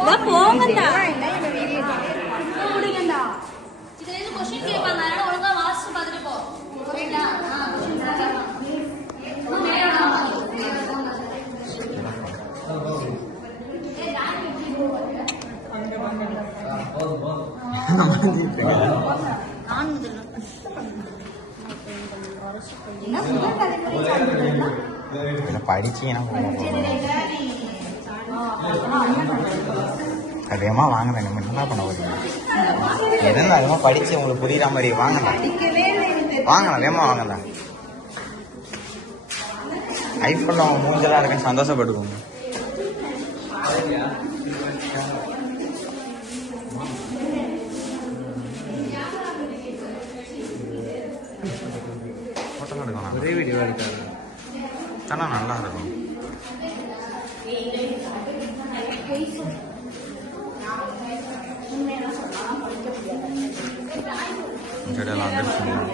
போங்கடா. முடிங்கடா. இதுல இருந்து क्वेश्चन கேட்பாங்க. அதனால ஒழுங்கா வாசிச்சு பார்த்துட்டு போ. சரிங்களா? क्वेश्चन கேட்பாங்க. இன்னும் நேரா அதிகமா வாங்கலாம். நம்ம என்ன பண்ண போறீங்க? எதுவும் அதிகமா படிச்சு உங்களுக்கு புரியுற மாதிரி வாங்கலாம். வாங்கலாம், வேகமா வாங்கலாம். ஐஃபோன்ல அவங்க மூஞ்செல்லாம் இருக்குன்னு சந்தோஷப்பட்டுக்கோங்க. ஃபோட்டோ எடுக்கலாம். ஒரே வீடியோ எடுக்காது தானே நல்லா இருக்கும். செடியெல்லாம் வந்துருச்சு.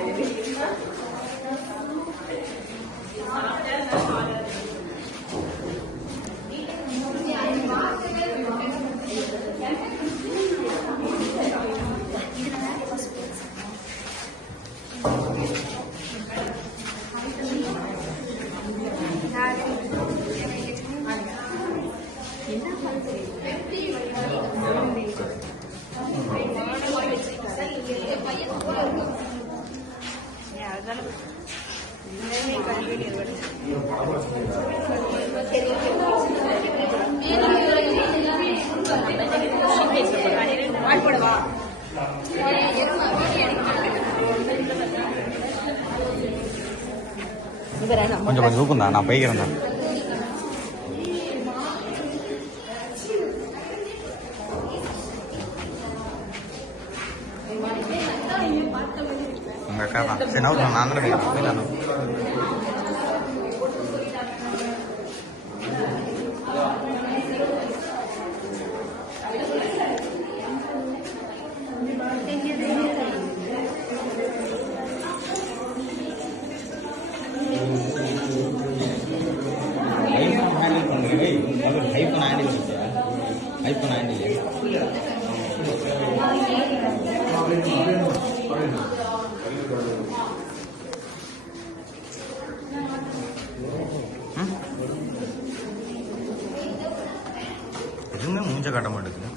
கொஞ்சம் கொஞ்சம் தூக்கம் தான், நான் போய்க்கிறேன் தான். உங்க அக்கா தான். சரி நான் தான் போயிடலாம். எதுவுமே மூஞ்ச காட்ட மாட்டேங்குது.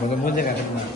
கொஞ்சம் மூஞ்ச காட்டணும்.